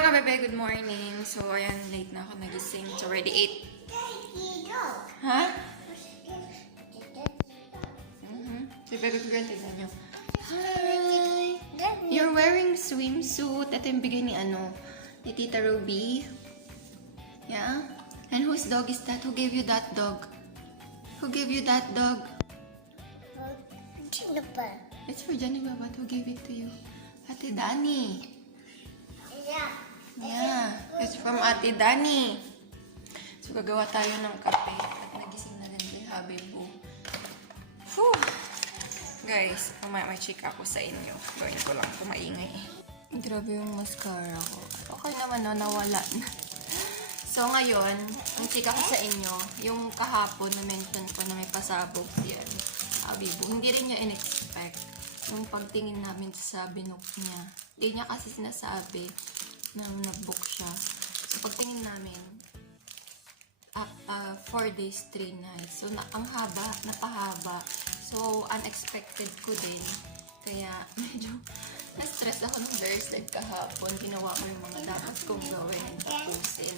mga kabebe, good morning. So, ayan, late na ako nagising. It's already 8. Ha? Si Bebe Girl, tignan nyo. Hi! You're wearing swimsuit. Ito yung bigay ni Tita Ruby. Yeah? And whose dog is that? Who gave you that dog? Who gave you that dog? Jennifer. It's for Jennifer, but who gave it to you? Ate Dani. Yeah, it's from Ate Dani. So, gagawa tayo ng kape. At nagising na din si Habibu. Whew! Guys, may chika ako sa inyo. Gawin ko lang kumaingay. Grabe yung mascara ko. Okay naman na, nawala na. So, ngayon, ang chika ko sa inyo, yung kahapon na mention ko na may pasabog yan. Habibu, hindi rin niya in-expect yung pagtingin namin sa binook niya. Hindi niya kasi sinasabi nang nag-book siya. So, pagtingin namin, 4 days, 3 nights. So, ang haba, napahaba. So, unexpected ko din. Kaya, medyo na-stress ako ng Thursday kahapon. Ginawa ko yung mga dapat kong gawin and tapusin.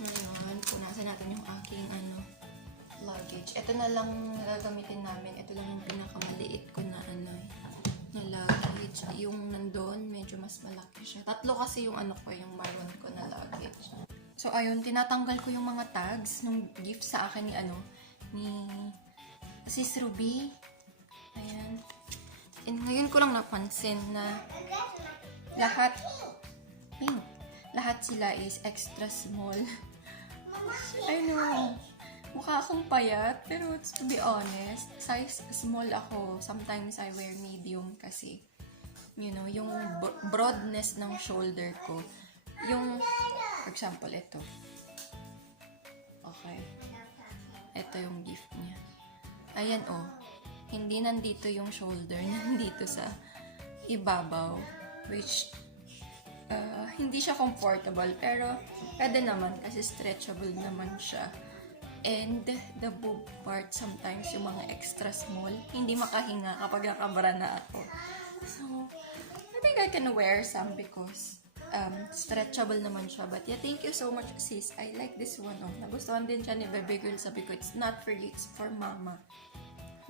Ngayon, punasan natin yung aking luggage. Ito na lang gagamitin namin. Ito lang yung pinakamaliit ko na na luggage. Yung nandun, medyo mas malaki siya. 3 kasi yung yung maroon ko na luggage. So, ayun, tinatanggal ko yung mga tags nung gift sa akin ni Sis Ruby. Ayan. And ngayon ko lang napansin na lahat sila is extra small. I know. Mukha akong payat, pero to be honest, size small ako. Sometimes I wear medium kasi, yung broadness ng shoulder ko. Yung, for example, ito. Okay. Ito yung gift niya. Ayan, hindi nandito yung shoulder, nandito sa ibabaw, which, hindi siya comfortable, pero pwede naman kasi stretchable naman siya. And the boob part, sometimes yung mga extra small, hindi makahinga kapag nakabara na ako. So, I think I can wear some because stretchable naman siya. But yeah, thank you so much, sis. I like this one. Nagustuhan din siya ni Baby Girl. Sabi ko, it's not for you, it's for mama.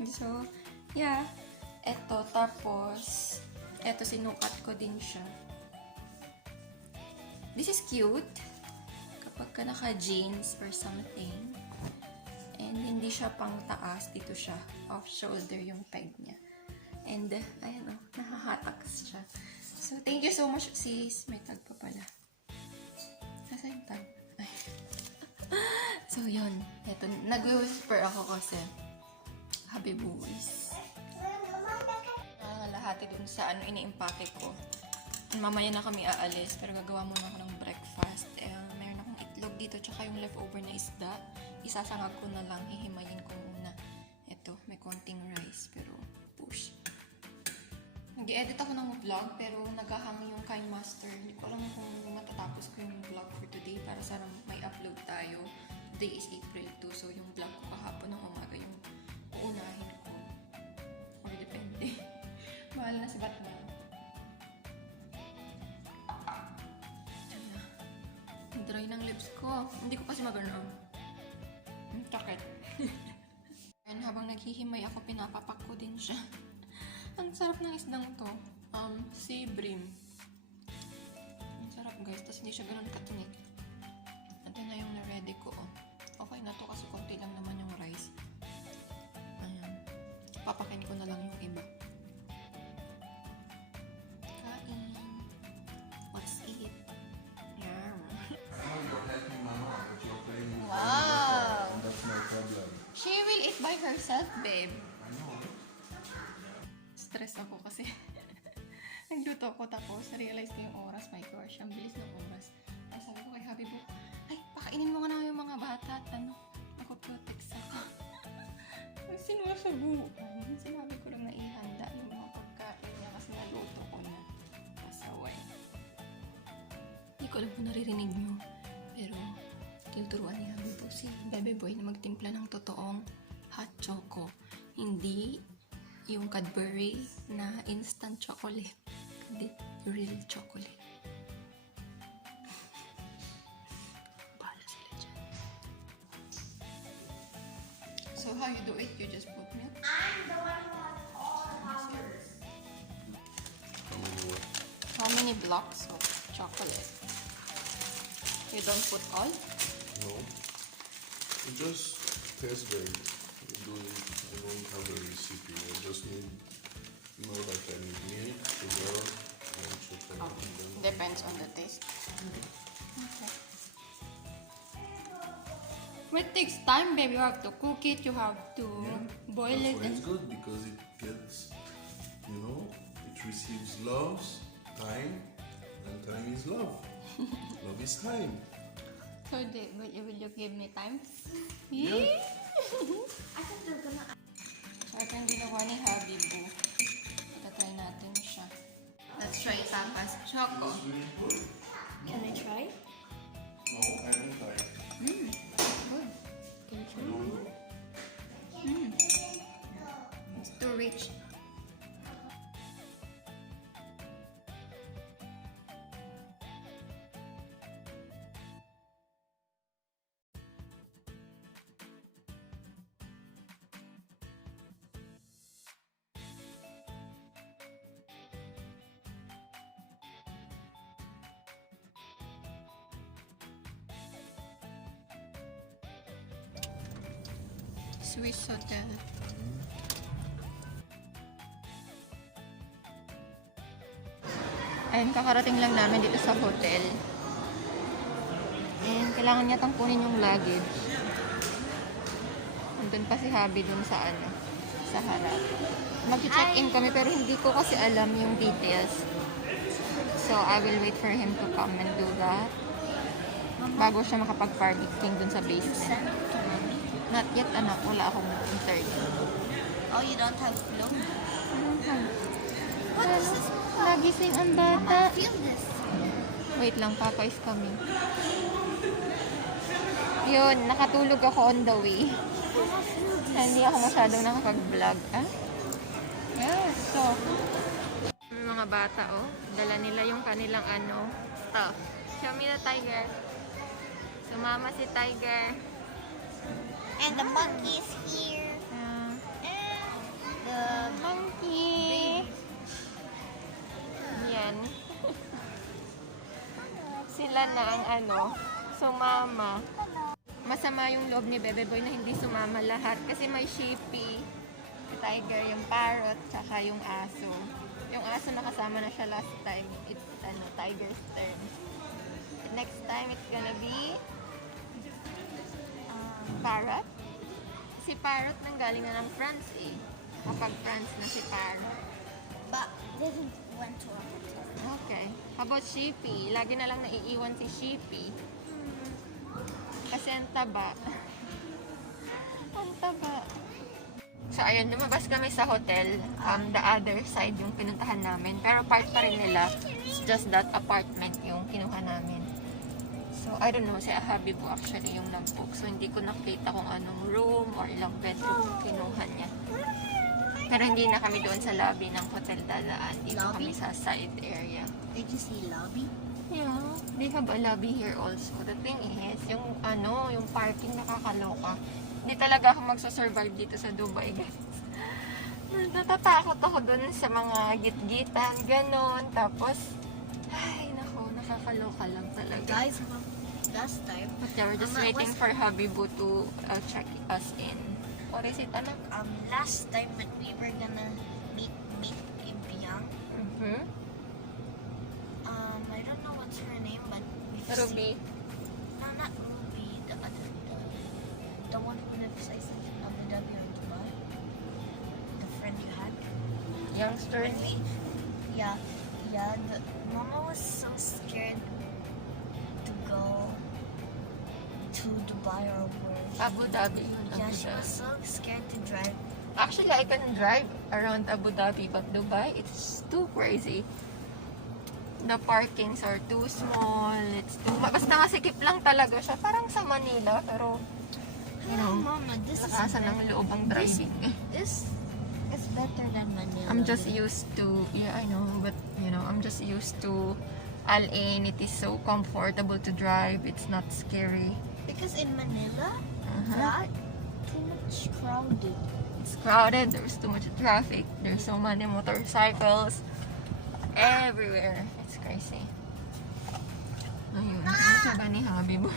So, yeah. Eto, tapos, eto, sinukat ko din siya. This is cute. Kapag ka naka-jeans or something. And hindi siya pang taas. Dito siya. Off-shoulder yung peg niya. And, ayan nakahataks siya. So, thank you so much, sis. May tag pa pala. Nasa yung tag? Ay. So, yun. Eto, nag-whisper ako kasi Habibu is lahati dun sa ini-impake ko. Mamaya na kami aalis, pero gagawa muna ako ng breakfast. Meron akong itlog dito, tsaka yung leftover na isda. Isasangag ko na lang, hihimayin ko muna. Ito, may konting rice, pero push. Nag-edit ako ng vlog, pero naghahang yung Kind Master. Hindi ko alam kung matatapos ko yung vlog for today para sana may upload tayo. Today is April 2, so yung vlog ko kahapon ng umaga, yung uunahin ko. Or depende. Mahal na si Batman. Dry ng lips ko. Hindi ko kasi magano. Sakit. And habang naghihimay ako, pinapapak ko din siya. Ang sarap ng isdang to. Sea bream. Ang sarap guys. Tapos hindi siya ganun katinik. Ito na yung na-ready ko. Okay na to kasi konti lang naman yung rice. Ayan. Papakin ko na lang yung iba. Kain. Let's eat. Yum. Wow! That's no problem. She will eat by herself, babe. I know. Stress ako kasi nagluto ko tapos realize ko yung oras. My gosh, ang bilis ng oras. Tapos sabi ko kay Habibu, ay, pakainin mo na yung mga bata at nakoprotex ako. Sinusubukan. Sinabi ko lang na ihanda yung mga pagkain niya kasi naluto ko na. Pasaway. Hindi ko alam kung naririnig nyo. Pero, tinuturuan ni Habibu si Bebe Boy na magtimpla ng totoong hot choco. Hindi yung Cadbury na instant chocolate. Hindi real chocolate. So how you do it? You just put milk? I'm the one who has all the powers. How many blocks of chocolate? You don't put all? No. It just tastes great. I don't have a recipe. I just need, like I need milk, sugar, and chocolate. And then Depends on the taste. Okay. It takes time, babe. You have to cook it. You have to boil that's it. why it's good, because it gets, it receives love, time, and time is love. Love is time. So, will you give me time? Yeah. I think they're gonna. So, ito yung ginawa ni Habibu. Itatry natin siya. Let's try Papa's Choco. It's really good. Can I try? No, I don't like. Good. Can you try? No. It's too rich. Swiss Hotel. Ayun, kakarating lang namin dito sa hotel. And kailangan niya tampunin yung luggage. Andun pa si Habi dun sa sa harap. Mag-check-in kami pero hindi ko kasi alam yung details. So, I will wait for him to come and do that. Bago siya makapag-parking dun sa basement. Send it to mommy. Not yet, anak. Wala akong interview. Oh, you don't have flow? What Ano? is this? Nagising ang Mama, bata. feel this. Wait lang, Papa is coming. Yun, nakatulog ako on the way. Mama, feel this. Hindi ako masyadong nakapag-vlog. Ah? Yeah, so. May mga bata, oh. Dala nila yung kanilang stuff. Show me the tiger. Sumama si tiger. And the monkey is here. Ah, And the monkey. Yan. Sila na ang sumama. Masama yung loob ni Bebe Boy na hindi sumama lahat kasi may sheepy, tiger, yung parrot, tsaka yung aso. Yung aso nakasama na siya last time. It's tiger's turn. Next time it's gonna be parrot. Si parrot nanggaling na ng France eh. Kapag France na si parrot. but they went to a hotel. Okay. How about sheepy? Lagi na lang naiiwan si sheepy. Kasi ang taba. Ang taba. So, ayun, lumabas kami sa hotel. The other side yung pinuntahan namin. Pero part pa rin nila. It's just that apartment yung kinuha namin. So, I don't know. Si Habibu actually yung nag-book. So, hindi ko nakita kung anong room or ilang bedroom kinuha niya. Pero hindi na kami doon sa lobby ng hotel dadaan. Dito kami Lobby? sa side area. Did you see lobby? Yeah, they have a lobby here also. The thing is, yung parking nakakaloka. Hindi talaga ako magsusurvive dito sa Dubai, guys. Natatakot ako dun sa mga git-gitan, ganon. Tapos, ay, nako, nakakaloka lang talaga. Guys, last time, But yeah, we're just waiting for Habibu to check us in. What is it, anak? last time when we were gonna meet in Piang, I don't know what's her name, but we've Ruby. seen, no, not Ruby, the one who lives, I think, in Abu Dhabi or Dubai, the friend you had. Youngster. When we, yeah, the Mama was so scared to go to Dubai or where. Abu Dhabi. Yun, Yeah, Abu she was Dhabi. so scared to drive. Actually, I can drive around Abu Dhabi, but Dubai, it's too crazy. The parkings are too small. It's too... Basta masikip lang talaga siya. Parang sa Manila, pero... Mama, this is Nakasan ng loob ang driving. This is better than Manila. I'm just used to... Yeah, I know. But, I'm just used to Al Ain. It is so comfortable to drive. It's not scary. Because in Manila, Uh-huh. that too much crowded. It's crowded. There's too much traffic. There's so many motorcycles everywhere. It's crazy. Ayun. Ano ba ni Habi mo?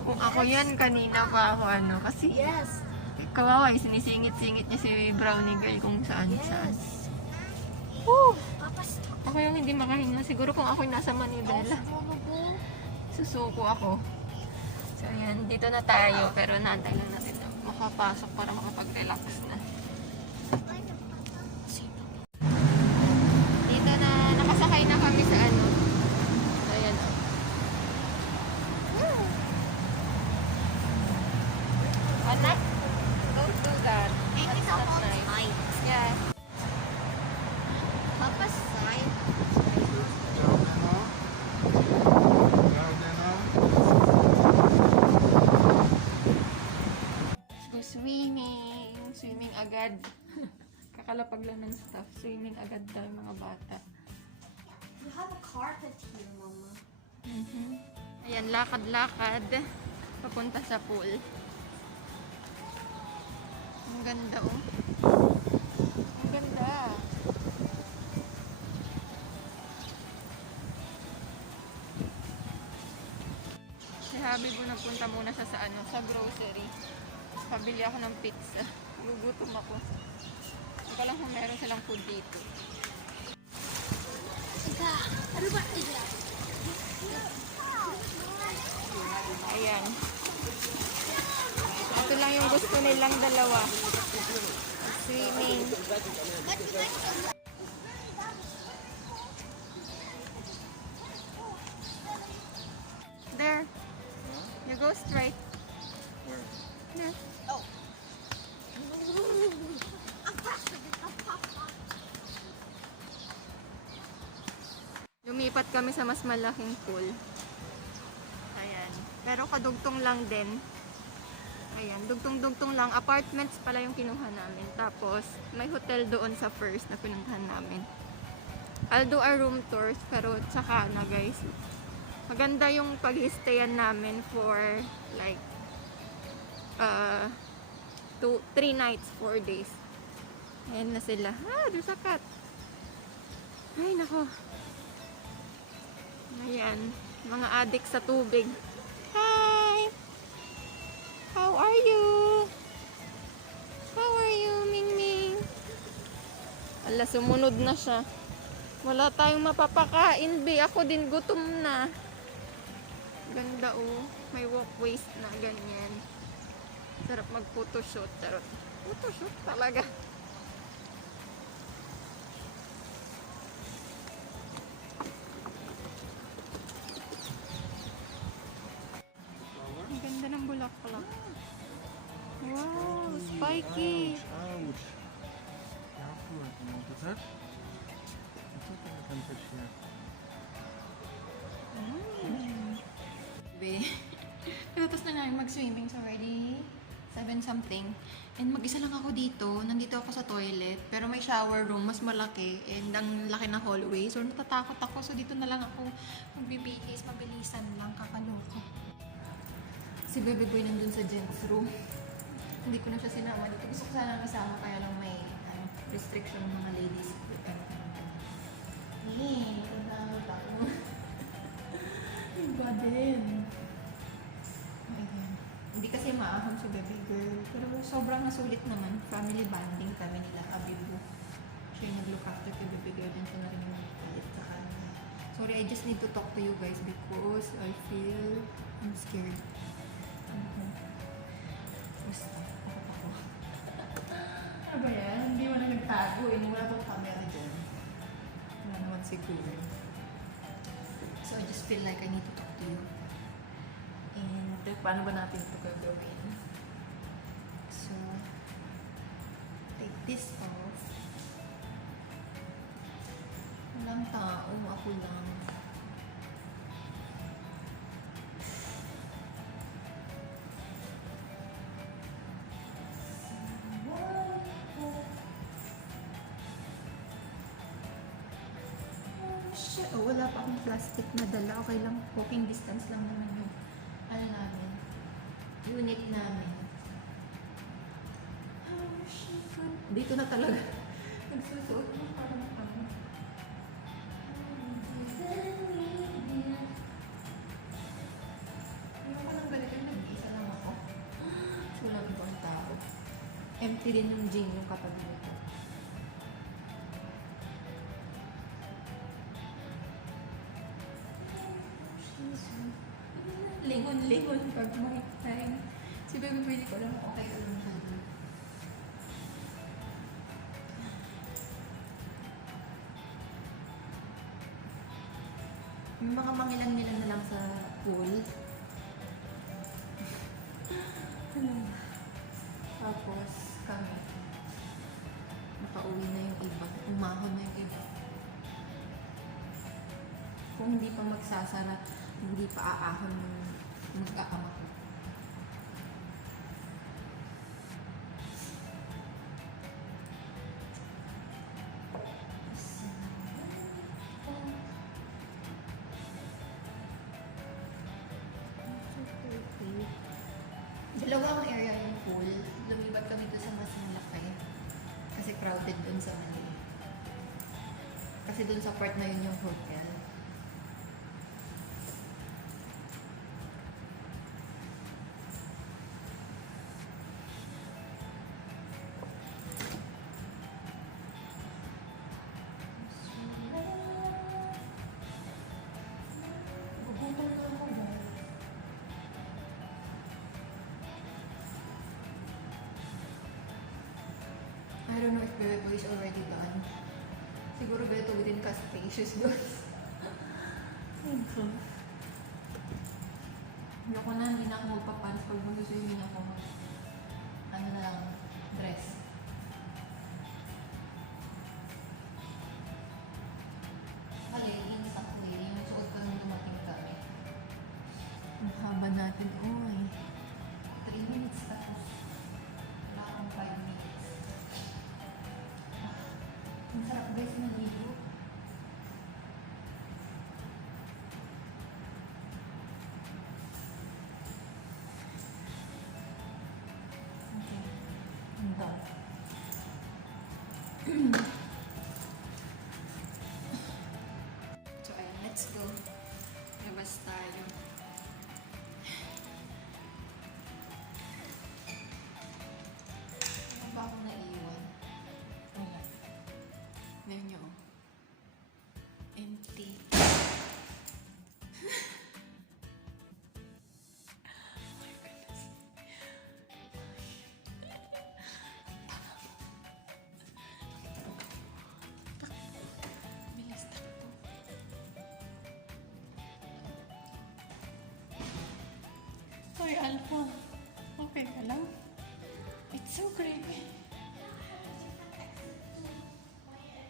Kung ako yan, kanina pa ako kasi Yes. kawawa, sinisingit-singit niya si Brownie Girl kung saan. Yes. Woo! Papa, stop. Ako yung hindi makahinga. Siguro kung ako'y nasa Manibela, susuko ako. So ayan, dito na tayo. Pero naantay lang natin na makapasok para makapag-relax na. Dito na, nakasakay na kami sa ano. So ayan o. Anak, don't do that. That's not nice. Yeah. Papa's side. Let's go swimming. Swimming agad. Kakalapag lang ng stuff. Swimming agad tayo mga bata. You have a carpet here, Mama. Ayan, lakad-lakad. Papunta sa pool. Ang ganda oh. Ang ganda. Si Habi ko nagpunta muna siya sa grocery. Pabili ako ng pizza. Gugutom ako. Hindi ko lang kung meron silang food dito. Ano ba? Ayan. Ito lang yung gusto nilang dalawa. Swimming. There. You go straight. Where? There. Oh. Lumipat kami sa mas malaking pool. Ayan. Pero kadugtong lang din. Ayan, dugtong-dugtong lang. Apartments pala yung kinuha namin. Tapos, may hotel doon sa first na pinuntahan namin. I'll do a room tours, pero tsaka na guys. Maganda yung pag-stayan namin for like 3 nights, 4 days. Ayan na sila. Doon sa cat. Ay, nako. Ayan, mga adik sa tubig. Hi! How are you? How are you, Ming Ming? Ala, sumunod na siya. Wala tayong mapapakain, be. Ako din gutom na. Ganda oh. May walkways na ganyan. Sarap mag-photoshoot. Sarap. Photoshoot talaga. Ang ganda ng bulaklak. Wow, spiky. Ouch. Careful, you want to touch? It's okay, I can touch here. Be, tapos na namin mag-swimming. So already 7 something. And mag-isa lang ako dito. Nandito ako sa toilet. Pero may shower room. Mas malaki. And ang laki ng hallway. So natatakot ako. So dito na lang ako magbibihis. Mabilisan lang. Kakaloko. Si Baby Boy nandun sa gents room. Hindi ko na siya sinama dito. Gusto ko sana kasama. Kaya lang may restriction ng mga ladies. Tandaan ako. Iba din. Ayan. Hindi kasi maahon si baby girl. Pero sobrang nasulit naman. Family bonding kami nila. Abibu. Siya yung nag-look after kay baby girl. Din siya na rin yung nagpalit sa kanya. Sorry, I just need to talk to you guys because I feel I'm scared. Basta, ako. Ano ba yan? Hindi mo na nagtago. Wala pang camera dyan. Wala naman siguro. So I just feel like I need to talk to you. And paano ba natin ito gagawin? So, take this off. Walang tao, ako lang. Oh, wala pa akong plastic na dala. Okay lang. Walking distance lang naman yung ano namin. Unit namin. Dito na talaga. Nagsusuot mo parang ano. Ayoko nang balikan, nag-iisa lang ako. Walang ibang tao. Empty din yung gym yung katabi nito. Lingon-lingon pag may time. Si Baby Pwede ko lang okay ka lang siya. May mga mangilan-ngilan na lang sa pool. Tapos kami. Nakauwi na yung iba. Umahon na yung iba. Kung hindi pa magsasara, hindi pa aahon yung mag-aama ko. Dalawang area yung pool. Lumibat kami doon sa mas malaki. Kasi crowded doon sa mali. Kasi doon sa part na yun yung hotel. I don't know if Bebe is already done. Siguro beto within ka spacious doon. Hindi ako na, hindi na ako magpapants pag mag-swimming ako mag ano na lang, dress. Leggings ako eh. Yung suot ko nung dumating kami. Ang haba natin. Uy. 3 minutes tapos. Wala akong 5 minutes. Ang sarap guys ng ligo. Okay. I'm done. So ayan, let's go. Labas tayo. Ano ba akong naiwan? Wala. Ngayon nyo. Empty. Oh my goodness. Bilis takbo. Hoy, Alpha. Okay ka lang? It's so creepy.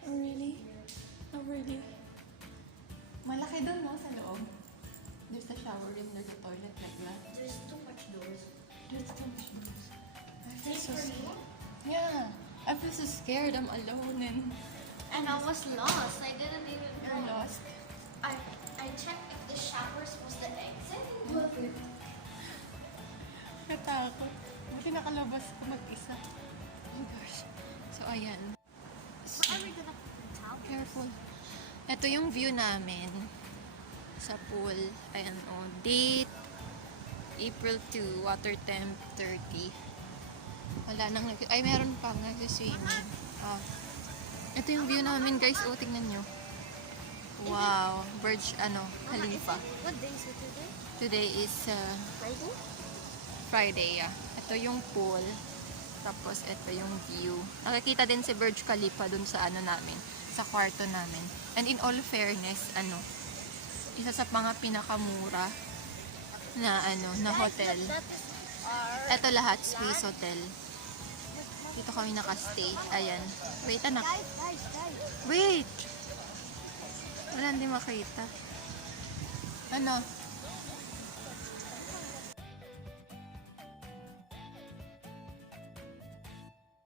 Oh, really? Oh, really? Malaki doon, no? Sa loob. There's a shower room, there's a toilet like that. There's too much doors. There's too much doors. I feel Same so for scared. you? Yeah. I feel so scared. I'm alone And I was lost. I didn't even you're know. lost. I checked if the showers was the exit. Bakit? Natakot. Buti nakalabas ko mag-isa. Oh my gosh. So, ayan. Where are we gonna put the towel? Careful. Ito yung view namin sa pool. Ayan o. Date April 2. Water temp 30. Wala nang ay meron pang nag-swimming. Ah. Ito yung view namin guys. O, tingnan nyo. Wow. Burj, Khalifa. What day is it today? Today is Friday? Friday, yeah. Ito yung pool. Tapos, ito yung view. Nakikita din si Burj Khalifa dun sa namin. Sa kwarto namin. And in all fairness, isa sa mga pinakamura na hotel. That is our... Ito lahat, Swiss Hotel. Dito kami nakastay. Ayan. Wait, anak. Guys. Wait! Wala, hindi makita. Ano?